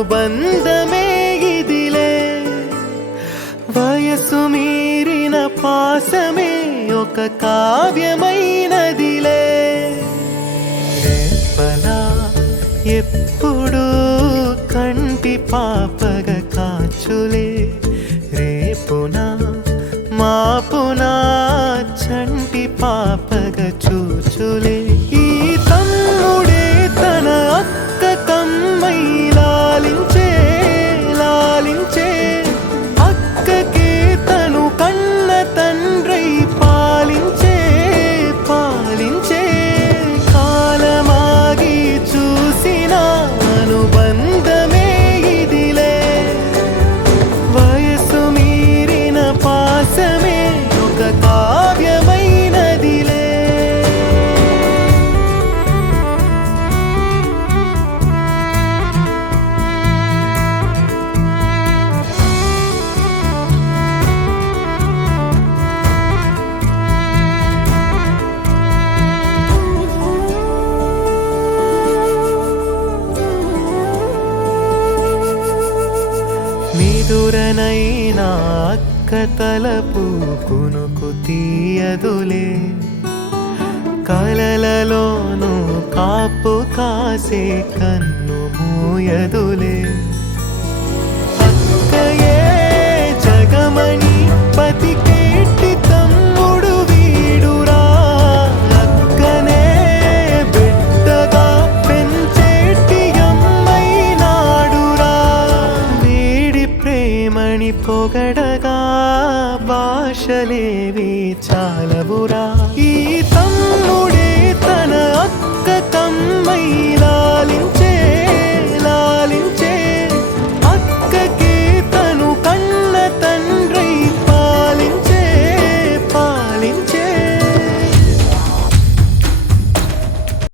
అనుబంధమే ఇదిలే వయసు మీరిన పాసమే ఒక కావ్యమైనదిలే రేపలా ఎప్పుడు కంటి పాపగ కాచులే రేపునా మాపునా చంటి పాపగ చూచులే ఈ తమ్ముడే తన అక్క కమ్మై లాలించే లాలించే అక్కకే తను కన్న తండ్రై పాలించే పాలించే కాలమాగి చూసిన అనుబంధమే ఇదిలే వయసు మీరిన పాసమే ఒక కావ్యమైనదిలే నిదురనైనా అక్క తలపు కునుకు తీయదులే కలలలోనూ కాపు కాసే కన్ను మూయదులే అక్కయే జగమణి బతికేటి తమ్ముడు వీడురా అక్కనే బిడ్డగా పెంచేటి అమ్మైనాడురా వీడి ప్రేమని పొగడగా భాషలేవి చాలవురా ఈ తమ్ముడే తన అక్క కమ్మై